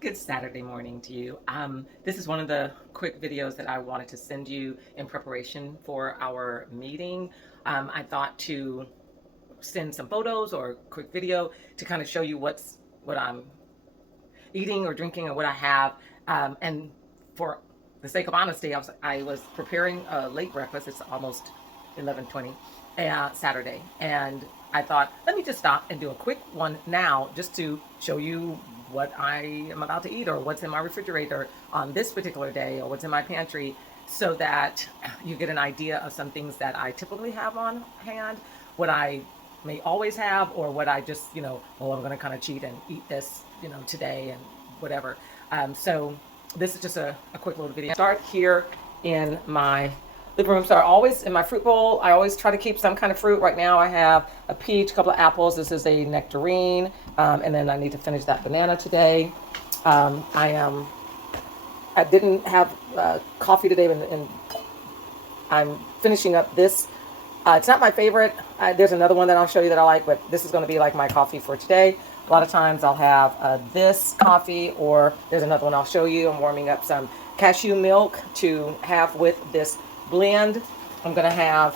Good Saturday morning to you. This is one of the quick videos that I wanted to send you in preparation for our meeting. I thought to send some photos or a quick video to kind of show you what I'm eating or drinking or what I have. And for the sake of honesty, I was preparing a late breakfast. It's almost 11:20 Saturday, and I thought, let me just stop and do a quick one now, just to show you what I am about to eat or what's in my refrigerator on this particular day or what's in my pantry, so that you get an idea of some things that I typically have on hand, what I may always have, or what I just, oh, I'm going to kind of cheat and eat this, today and whatever. So this is just a quick little video. Start here in my living room. So I always, in my fruit bowl, I always try to keep some kind of fruit. Right now I have a peach, a couple of apples. This is a nectarine. And then I need to finish that banana today. I didn't have coffee today, and I'm finishing up this. It's not my favorite. There's another one that I'll show you that I like, but this is going to be like my coffee for today. A lot of times I'll have this coffee, or there's another one I'll show you. I'm warming up some cashew milk to have with this blend. I'm going to have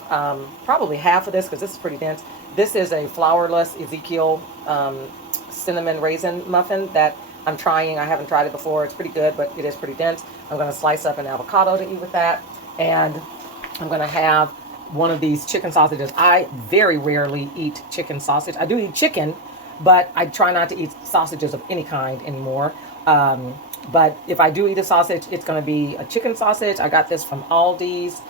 probably half of this because this is pretty dense. This is a flourless Ezekiel cinnamon raisin muffin that I'm trying. I haven't tried it before. It's pretty good, but it is pretty dense. I'm going to slice up an avocado to eat with that. And I'm going to have one of these chicken sausages. I very rarely eat chicken sausage. I do eat chicken, but I try not to eat sausages of any kind anymore. But if I do eat a sausage, it's going to be a chicken sausage. I got this from Aldi's.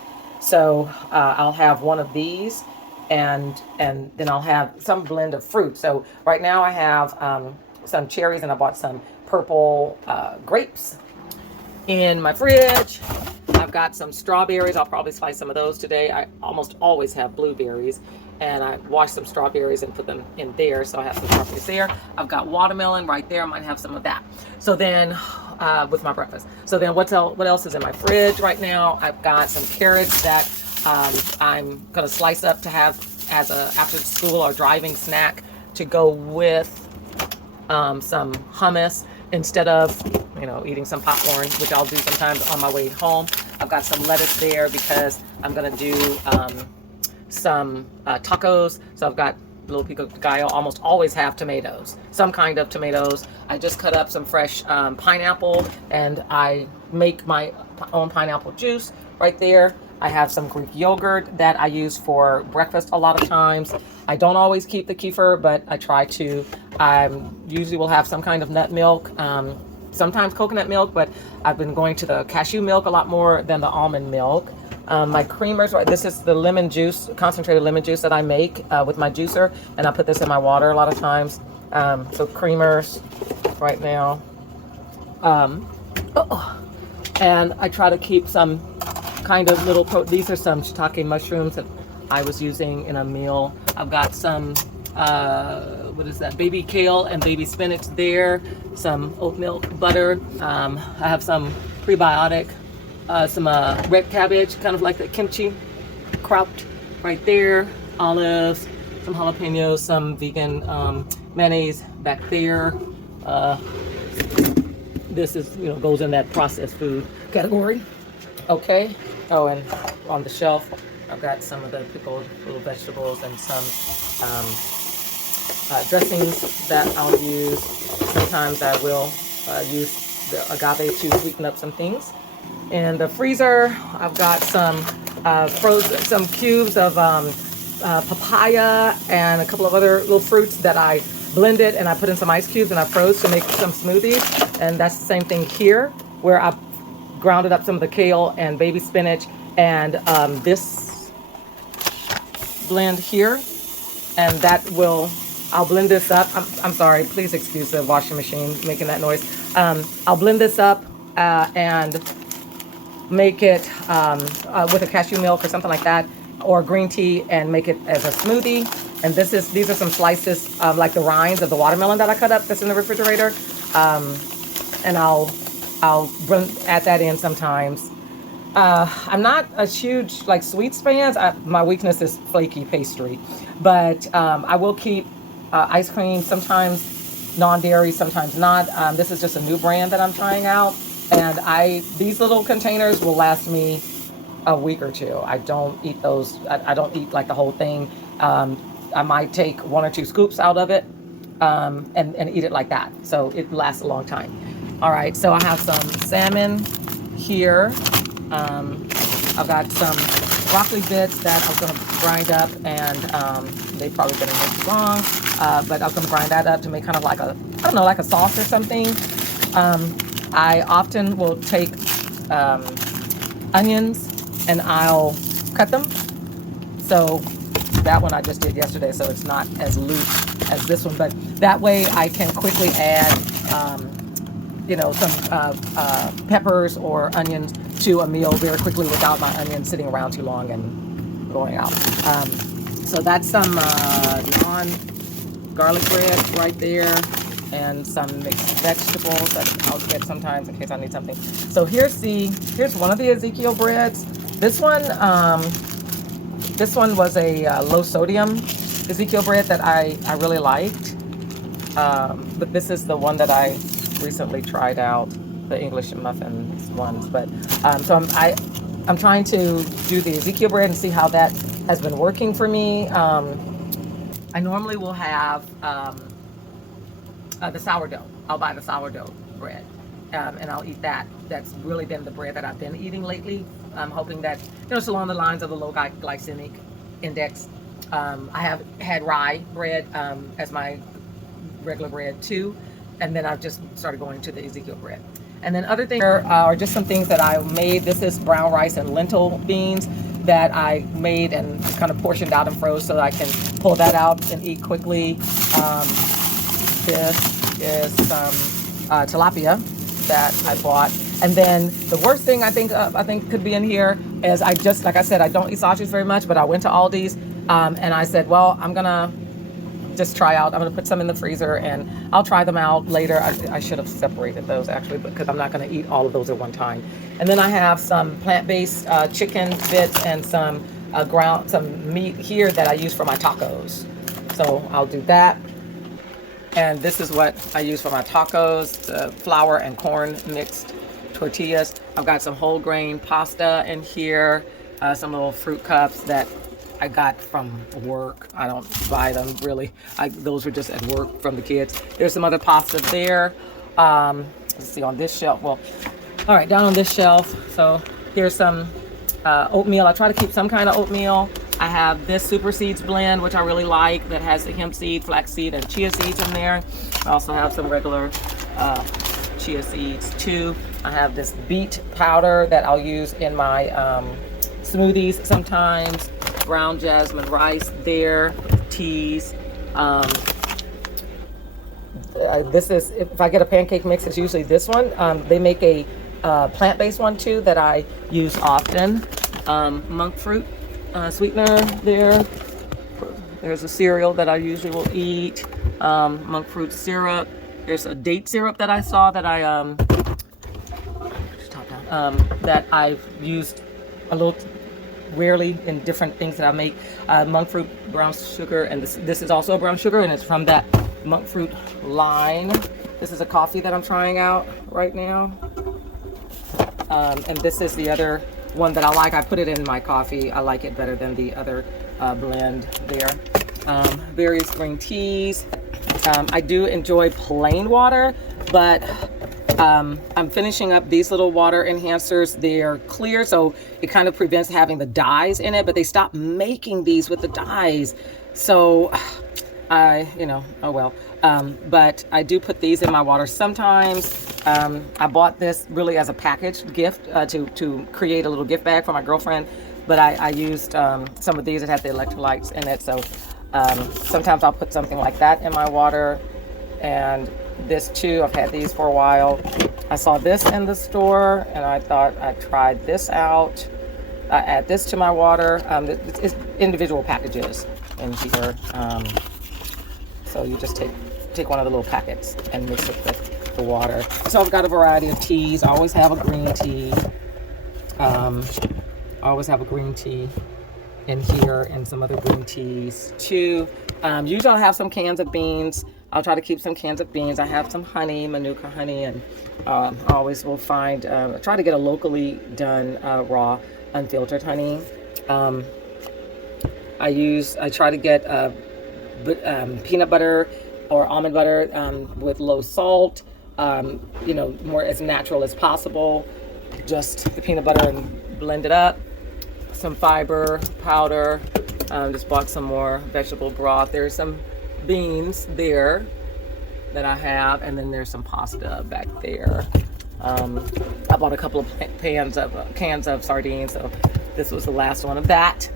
So I'll have one of these, and then I'll have some blend of fruit. So right now I have some cherries, and I bought some purple grapes in my fridge. I've got some strawberries. I'll probably slice some of those today. I almost always have blueberries, and I washed some strawberries and put them in there, so I have some strawberries there. I've got watermelon right there. I might have some of that. So then, with my breakfast. So then, what else is in my fridge right now? I've got some carrots that I'm gonna slice up to have as a after school or driving snack to go with some hummus instead of eating some popcorn, which I'll do sometimes on my way home. I've got some lettuce there because I'm gonna do some tacos. So I've got little pico de gallo. Almost always have tomatoes, some kind of tomatoes. I just cut up some fresh pineapple, and I make my own pineapple juice right there. I have some Greek yogurt that I use for breakfast a lot of times. I don't always keep the kefir, but I try to. I usually will have some kind of nut milk, sometimes coconut milk, but I've been going to the cashew milk a lot more than the almond milk. My creamers, right, this is the lemon juice, concentrated lemon juice that I make with my juicer, and I put this in my water a lot of times. So creamers right now. And I try to keep some kind of little, these are some shiitake mushrooms that I was using in a meal. I've got some, what is that, baby kale and baby spinach there, some oat milk butter. I have some prebiotic, some red cabbage, kind of like the kimchi kraut right there, olives, some jalapenos, some vegan mayonnaise back there. This is, goes in that processed food category. Okay. Oh, and on the shelf, I've got some of the pickled little vegetables and some dressings that I'll use. Sometimes I will use the agave to sweeten up some things. In the freezer, I've got some some cubes of papaya and a couple of other little fruits that I blended, and I put in some ice cubes and I froze to make some smoothies. And that's the same thing here, where I grounded up some of the kale and baby spinach and this blend here, and that will, I'll blend this up. I'm sorry, please excuse the washing machine making that noise. I'll blend this up and make it with a cashew milk or something like that, or green tea, and make it as a smoothie. And these are some slices of like the rinds of the watermelon that I cut up that's in the refrigerator. And I'll add that in sometimes. I'm not a huge like sweets fan. My weakness is flaky pastry, but I will keep ice cream sometimes non-dairy, sometimes not. This is just a new brand that I'm trying out. And these little containers will last me a week or two. I don't eat those. I don't eat like the whole thing. I might take 1 or 2 scoops out of it and eat it like that. So it lasts a long time. All right, so I have some salmon here. I've got some broccoli bits that I'm going to grind up, and they've probably been in here too long, but I'm going to grind that up to make kind of like a, I don't know, like a sauce or something. I often will take onions and I'll cut them. So that one I just did yesterday, so it's not as loose as this one, but that way I can quickly add, some peppers or onions to a meal very quickly without my onions sitting around too long and going out. So that's some non-garlic bread right there, and some mixed vegetables that I'll get sometimes in case I need something. So here's one of the Ezekiel breads. This one was a low sodium Ezekiel bread that I really liked. But this is the one that I recently tried out, the English muffins ones. But so I'm trying to do the Ezekiel bread and see how that has been working for me. I normally will have the sourdough. I'll buy the sourdough bread, and I'll eat that. That's really been the bread that I've been eating lately. I'm hoping that, it's along the lines of the low glycemic index. I have had rye bread as my regular bread too, and then I've just started going to the Ezekiel bread. And then other things are just some things that I made. This is brown rice and lentil beans that I made and kind of portioned out and froze so that I can pull that out and eat quickly. This is some tilapia that I bought. And then the worst thing I think could be in here is like I said, I don't eat sausages very much, but I went to Aldi's and I said, well, I'm gonna just try out. I'm gonna put some in the freezer and I'll try them out later. I should have separated those actually, because I'm not gonna eat all of those at one time. And then I have some plant-based chicken bits and some meat here that I use for my tacos. So I'll do that. And this is what I use for my tacos, the flour and corn mixed tortillas. I've got some whole grain pasta in here, some little fruit cups that I got from work. I don't buy them really. Those were just at work from the kids. There's some other pasta there. Let's see on this shelf. Well, all right, down on this shelf. So here's some oatmeal. I try to keep some kind of oatmeal. I have this Super Seeds blend, which I really like, that has the hemp seed, flax seed, and chia seeds in there. I also have some regular chia seeds too. I have this beet powder that I'll use in my smoothies sometimes. Brown jasmine rice there, teas. This is, if I get a pancake mix, it's usually this one. They make a plant-based one too that I use often. Monk fruit sweetener there. There's a cereal that I usually will eat. Monk fruit syrup. There's a date syrup that I saw that that I've used a little rarely in different things that I make. Monk fruit brown sugar, and this is also brown sugar, and it's from that monk fruit line. This is a coffee that I'm trying out right now. And this is the other one that I like. I put it in my coffee. I like it better than the other blend there. Various green teas. I do enjoy plain water, but I'm finishing up these little water enhancers. They're clear, so it kind of prevents having the dyes in it, but they stopped making these with the dyes. So oh well. But I do put these in my water sometimes. I bought this really as a packaged gift to create a little gift bag for my girlfriend, but I used some of these that had the electrolytes in it. So sometimes I'll put something like that in my water. And this too, I've had these for a while. I saw this in the store and I thought I'd try this out. I add this to my water. It's individual packages in here. So you just take one of the little packets and mix it with the water. So I've got a variety of teas. I always have a green tea. In here and some other green teas too. Usually I'll have some cans of beans. I'll try to keep some cans of beans. I have some honey, Manuka honey, and I always will find, try to get a locally done raw, unfiltered honey. Um, I try to get peanut butter or almond butter with low salt, more as natural as possible. Just the peanut butter and blend it up. Some fiber powder. Just bought some more vegetable broth. There's some beans there that I have, and then there's some pasta back there. I bought a couple of cans of sardines, so this was the last one of that.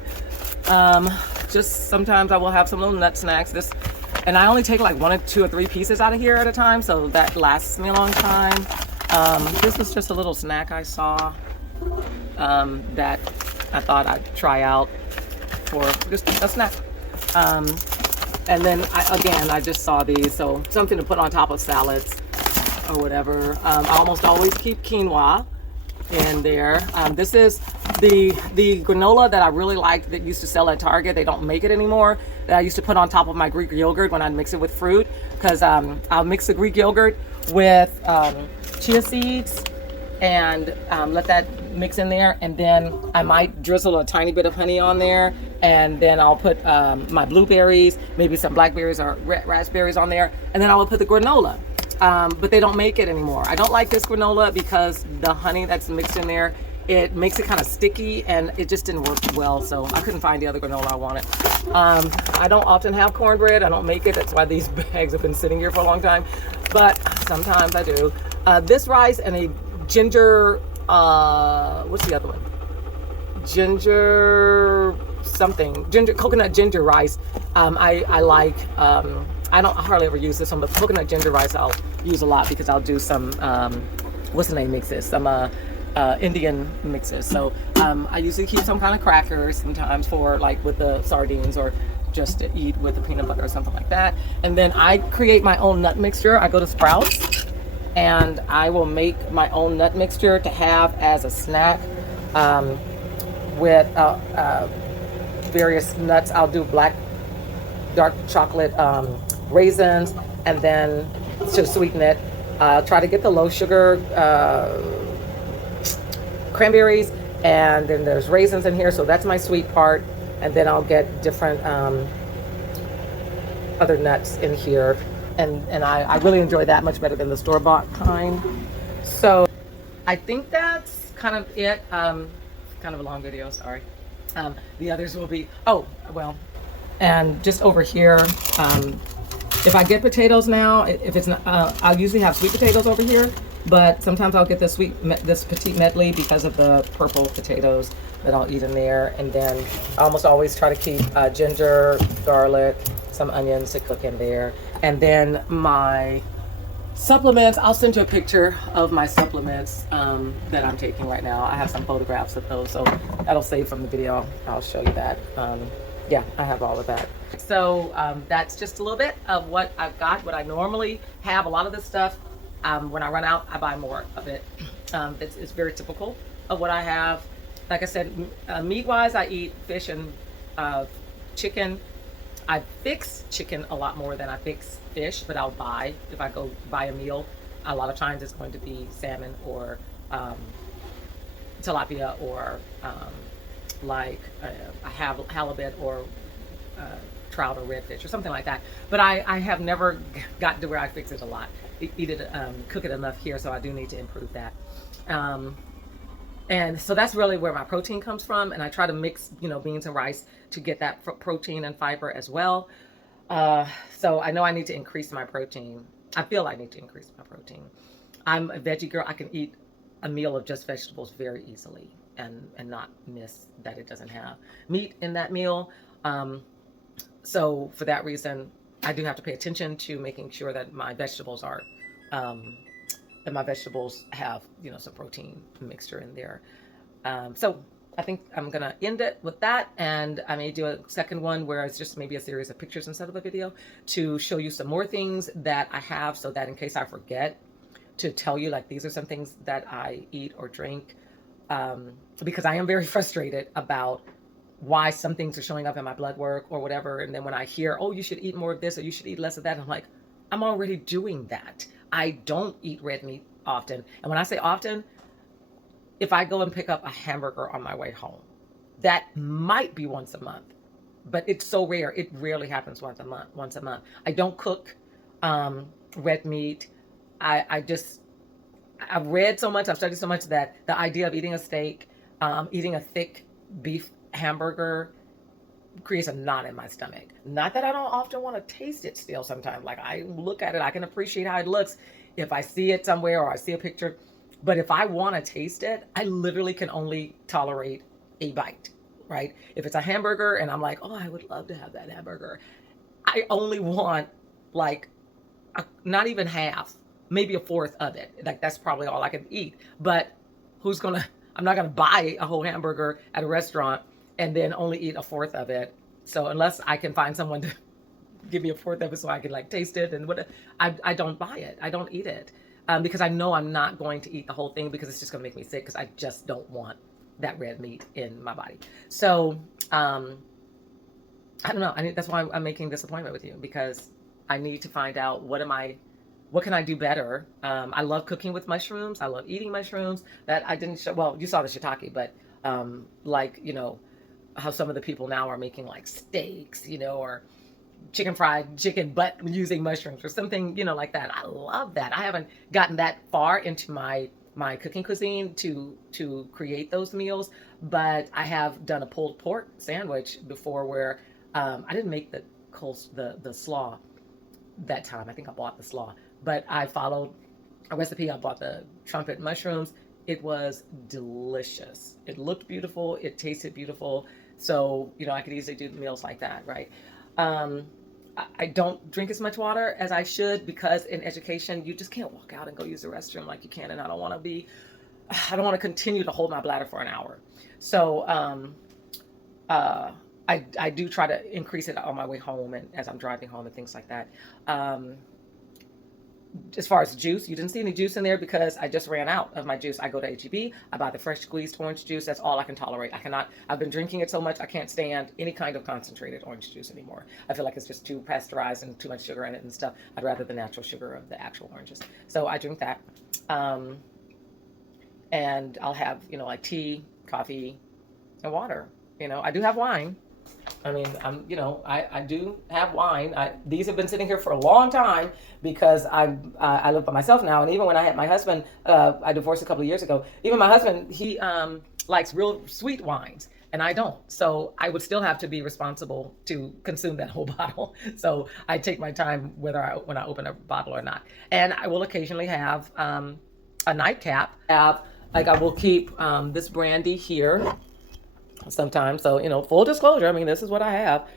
Just sometimes I will have some little nut snacks. And I only take like 1 or 2 or 3 pieces out of here at a time, so that lasts me a long time. This was just a little snack I saw that I thought I'd try out for just a snack. And then I just saw these, so something to put on top of salads or whatever. I almost always keep quinoa in there. This is the granola that I really liked that used to sell at Target. They don't make it anymore. That I used to put on top of my Greek yogurt when I'd mix it with fruit, because I'll mix the Greek yogurt with chia seeds and let that mix in there, and then I might drizzle a tiny bit of honey on there, and then I'll put my blueberries, maybe some blackberries or raspberries on there, and then I will put the granola. But they don't make it anymore. I don't like this granola because the honey that's mixed in there, it makes it kind of sticky, and it just didn't work well, so I couldn't find the other granola I wanted. I don't often have cornbread. I don't make it. That's why these bags have been sitting here for a long time, but sometimes I do. This rice and a ginger, what's the other one? Coconut ginger rice. I like, I don't hardly ever use this one, but coconut ginger rice I'll use a lot because I'll do some, what's the name mixes? Some Indian mixes. So I usually keep some kind of crackers sometimes for like with the sardines, or just to eat with the peanut butter or something like that. And then I create my own nut mixture. I go to Sprouts and I will make my own nut mixture to have as a snack with various nuts. I'll do dark chocolate raisins, and then to sweeten it, I'll try to get the low sugar cranberries, and then there's raisins in here, so that's my sweet part. And then I'll get different other nuts in here, and I really enjoy that much better than the store-bought kind. So I think that's kind of it. Kind of a long video, sorry. The others will be, and just over here, if I get potatoes now, if it's not, I'll usually have sweet potatoes over here, but sometimes I'll get this petite medley because of the purple potatoes that I'll eat in there. And then I almost always try to keep ginger, garlic, some onions to cook in there. And then my supplements, I'll send you a picture of my supplements that I'm taking right now. I have some photographs of those, so that'll save from the video. I'll show you that. Yeah, I have all of that. So that's just a little bit of what I've got, what I normally have. A lot of this stuff, when I run out, I buy more of it. It's very typical of what I have. Like I said, meat-wise, I eat fish and chicken. I fix chicken a lot more than I fix fish, but I'll buy, if I go buy a meal, a lot of times it's going to be salmon or tilapia, or I have halibut or trout or redfish or something like that. But I have never gotten to where I fix it a lot, cook it enough here, so I do need to improve that. And so that's really where my protein comes from, and I try to mix, beans and rice to get that protein and fiber as well. So I know I need to increase my protein. I feel I need to increase my protein. I'm a veggie girl. I can eat a meal of just vegetables very easily and not miss that it doesn't have meat in that meal. So for that reason, I do have to pay attention to making sure that my vegetables are that my vegetables have, some protein mixture in there. So I think I'm gonna end it with that, and I may do a second one where it's just maybe a series of pictures instead of a video to show you some more things that I have, so that in case I forget to tell you, like, these are some things that I eat or drink, because I am very frustrated about why some things are showing up in my blood work or whatever. And then when I hear, oh, you should eat more of this or you should eat less of that, I'm like, I'm already doing that. I don't eat red meat often. And when I say often, if I go and pick up a hamburger on my way home, that might be once a month, but it's so rare. It rarely happens once a month. Once a month. I don't cook red meat. I just I've read so much. I've studied so much that the idea of eating a steak, eating a thick beef hamburger, creates a knot in my stomach. Not that I don't often want to taste it still sometimes. Like I look at it, I can appreciate how it looks if I see it somewhere or I see a picture. But if I want to taste it, I literally can only tolerate a bite, right? If it's a hamburger and I'm like, oh, I would love to have that hamburger, I only want like not even half, maybe a fourth of it. Like that's probably all I can eat. But I'm not gonna buy a whole hamburger at a restaurant and then only eat a fourth of it. So unless I can find someone to give me a fourth of it so I can like taste it and what, I don't buy it. I don't eat it because I know I'm not going to eat the whole thing because it's just gonna make me sick because I just don't want that red meat in my body. So I don't know. That's why I'm making this appointment with you because I need to find out what can I do better? I love cooking with mushrooms. I love eating mushrooms. That I didn't show. Well, you saw the shiitake, but like how some of the people now are making like steaks, or fried chicken, but using mushrooms or something, like that. I love that. I haven't gotten that far into my cooking cuisine to create those meals, but I have done a pulled pork sandwich before where I didn't make the slaw that time. I think I bought the slaw, but I followed a recipe. I bought the trumpet mushrooms. It was delicious. It looked beautiful. It tasted beautiful. So, I could easily do meals like that, right? I don't drink as much water as I should because in education, you just can't walk out and go use the restroom like you can. And I don't want to continue to hold my bladder for an hour. So, I do try to increase it on my way home and as I'm driving home and things like that. As far as juice, you didn't see any juice in there because I just ran out of my juice. I go to HEB, I buy the fresh squeezed orange juice. That's all I can tolerate. I've been drinking it so much, I can't stand any kind of concentrated orange juice anymore. I feel like it's just too pasteurized and too much sugar in it and stuff. I'd rather the natural sugar of the actual oranges. So I drink that. And I'll have, like tea, coffee, and water. I do have wine. I mean, I do have wine. These have been sitting here for a long time because I live by myself now. And even when I had my husband, I divorced a couple of years ago. Even my husband, he likes real sweet wines, and I don't. So I would still have to be responsible to consume that whole bottle. So I take my time when I open a bottle or not. And I will occasionally have a nightcap. I will keep this brandy here sometimes. So, full disclosure, this is what I have.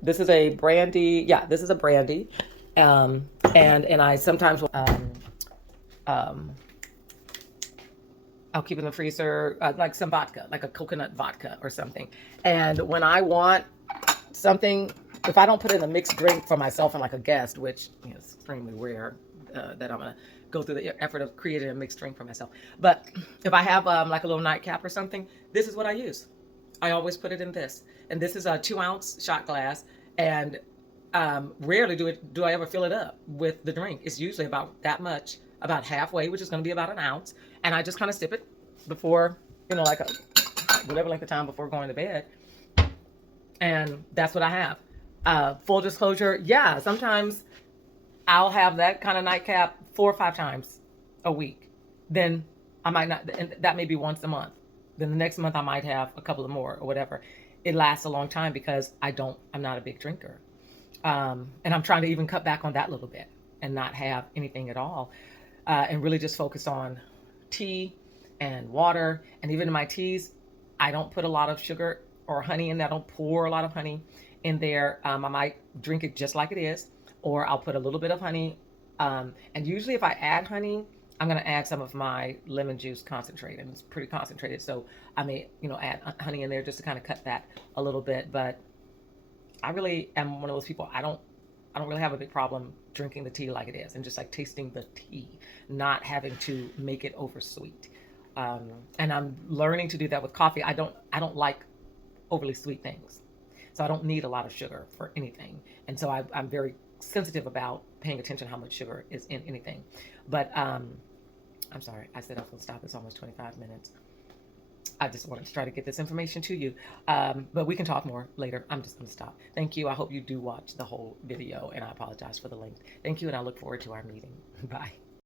This is a brandy. Yeah, this is a brandy. And I sometimes, I'll keep in the freezer, like some vodka, like a coconut vodka or something. And when I want something, if I don't put in a mixed drink for myself and like a guest, which is extremely rare, that I'm going to go through the effort of creating a mixed drink for myself. But if I have like a little nightcap or something, this is what I use. I always put it in this. And this is a 2-ounce shot glass. And rarely do I ever fill it up with the drink. It's usually about that much, about halfway, which is going to be about an ounce. And I just kind of sip it before, like whatever length of time before going to bed. And that's what I have. Full disclosure, yeah, sometimes I'll have that kind of nightcap 4 or 5 times a week. Then I might not, and that may be once a month. Then the next month I might have a couple of more or whatever. It lasts a long time because I'm not a big drinker. And I'm trying to even cut back on that a little bit and not have anything at all. And really just focus on tea and water. And even in my teas, I don't put a lot of sugar or honey in there. I don't pour a lot of honey in there. I might drink it just like it is, or I'll put a little bit of honey. And usually if I add honey, I'm going to add some of my lemon juice concentrate, and it's pretty concentrated. So I may, add honey in there just to kind of cut that a little bit. But I really am one of those people. I don't really have a big problem drinking the tea like it is and just like tasting the tea, not having to make it over sweet. And I'm learning to do that with coffee. I don't like overly sweet things. So I don't need a lot of sugar for anything. And so I'm very sensitive about paying attention how much sugar is in anything. But I'm sorry, I said I was going to stop. It's almost 25 minutes. I just wanted to try to get this information to you. But we can talk more later. I'm just going to stop. Thank you. I hope you do watch the whole video, and I apologize for the length. Thank you, and I look forward to our meeting. Bye.